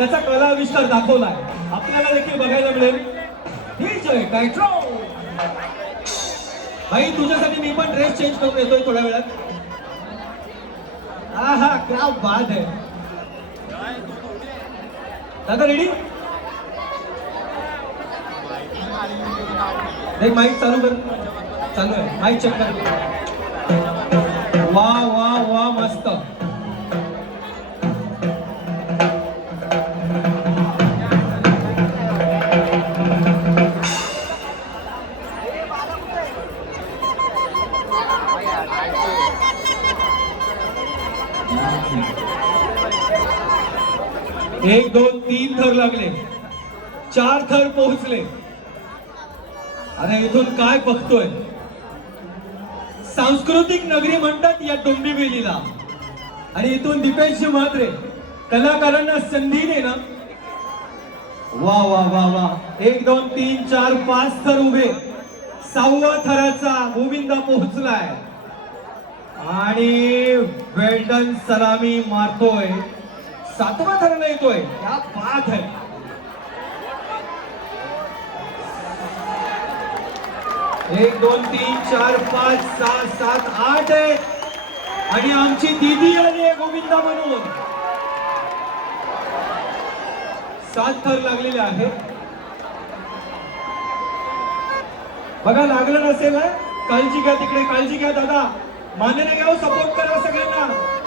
त्याचा कला आविष्कार दाखवलाय. आपल्याला देखील बघायला मिळेल. विजय भाई तुझ्यासाठी मी पण ड्रेस चेंज करून येतोय थोड्या वेळात. हा हा क्या बात आहे. दादा रेडी नाही माईक चालू कर. चालू आहे. माईक चेक कर. वा वा वा मस्त. एक दोन तीन थर लागले. चार थर पोहोचले. अरे इथून काय बघतोय? सांस्कृतिक नगरी म्हणतात या डोंबिवलीला आणि इथून दीपेश म्हात्रे कलाकारांना संधी ना. वा वा वा वा. एक दोन तीन चार पाच थर उभे. सहावा थराचा गोविंदा पोहोचलाय. आणि वेल्डन सलामी मारतोय. सातवा थराला येतोय. या पाच आहे. एक दोन तीन चार पाच सहा सात आठ आहे. आणि आमची दिदी आली आहे गोविंदा म्हणून. सात थर लागलेले आहे. बघा लागलं नसेल ना काळजी घ्या तिकडे काळजी घ्या दादा. मान्य नाही घ्या सपोर्ट करा सगळ्यांना.